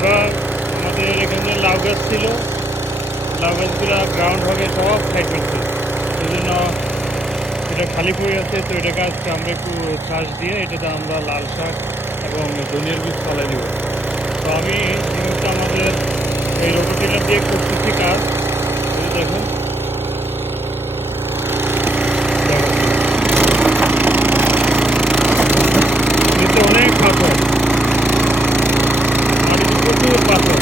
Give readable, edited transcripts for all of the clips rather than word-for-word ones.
আমরা আমাদের এখানে লাউ গাছ ছিল, লাউ গাছগুলো গ্রাউন্ড হবে সব খাই ফেলছে, সেই জন্য এটা খালি পড়ে আছে। তো এটাকে আজকে আমরা একটু চাষ দিয়ে এটাতে আমরা লাল শাক এবং ধনিয়ার বীজ ফলাই দিব। তো আমি জিনিসটা আমাদের এই রোবটিটা দিয়ে করতেছি কাজ, দেখুন নিচে অনেক পাথর, মাটিতে প্রচুর পাথর।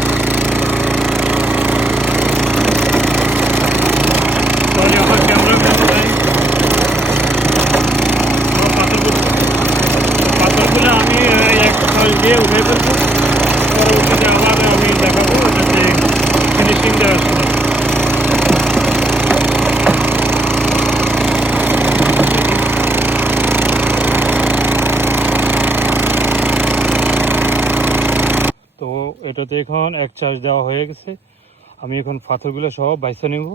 সরি আমার ক্যামেরা নাই, পাথরগুলো আমি এক সাল দিয়ে উঠে ফেলবো, পরবর্তীতে আবার আমি দেখাবো এটাতে ফিনিশিং দেওয়ার সময়। তো এটাতে এখন এক চার্জ দেওয়া হয়ে গেছে। আমি এখন পাথরগুলো সব বাইসা নেব,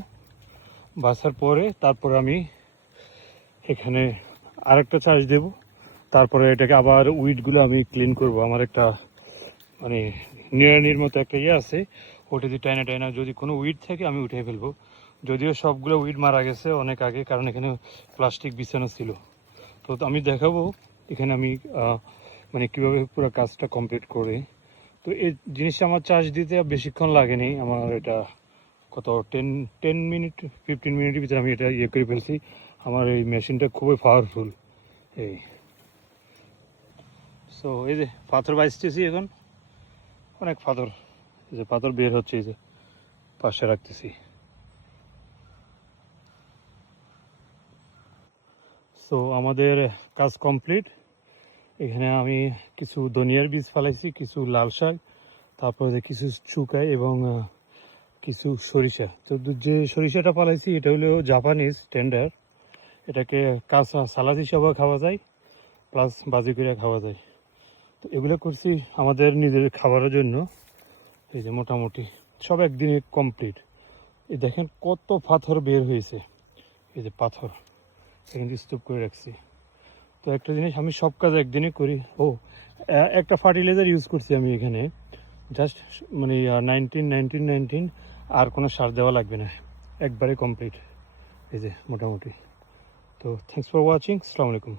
বাছার পরে তারপরে আমি এখানে আরেকটা চার্জ দেব। তারপরে এটাকে আবার উইডগুলো আমি ক্লিন করব। আমার একটা মানে নিড়ানির মতো একটা ইয়ে আছে, ওটা দিয়ে টাইনা টাইনা যদি কোনো উইড থাকে আমি উঠে ফেলবো। যদিও সবগুলো উইড মারা গেছে অনেক আগে, কারণ এখানে প্লাস্টিক বিছানো ছিল। তো আমি দেখাবো এখানে আমি মানে কীভাবে পুরো কাজটা কমপ্লিট করে। তো এই জিনিসটা আমার চার্জ দিতে বেশিক্ষণ লাগেনি, আমার এটা কত 10 মিনিট 15 মিনিটের ভিতরে আমি এটা ইয়ে করে ফেলছি। আমার এই মেশিনটা খুবই পাওয়ারফুল। এই সো এই যে পাথর বাইসতেছি এখন, অনেক পাথর, এই যে পাথর বের হচ্ছে, এই যে পাশে রাখতেছি। সো আমাদের কাজ কমপ্লিট। এখানে আমি কিছু ধনিয়ার বীজ ফেলাইছি, কিছু লাল শাক, তারপরে কিছু চুকাই এবং কিছু সরিষা। তো যে সরিষাটা পালাইছি এটা হলো জাপানিজ টেন্ডার। এটাকে কাঁচা সালাদ হিসাবেও খাওয়া যায়, প্লাস বাজি করে খাওয়া যায়। তো এগুলো করছি আমাদের নিজের খাবারের জন্য। এই যে মোটামুটি সব একদিনে কমপ্লিট। এই দেখেন কত পাথর বের হয়েছে, এই যে পাথর এখানে স্তূপ করে রাখছি। তো একটা জিনিস আমি সব কাজ একদিনে করি। ও একটা ফার্টিলাইজার ইউজ করছি আমি এখানে, জাস্ট মানে 19 আর কোনো সার দেওয়া লাগবে না, একবারে কমপ্লিট। এই যে মোটামুটি। তো থ্যাংকস ফর ওয়াচিং, আসসালামু আলাইকুম।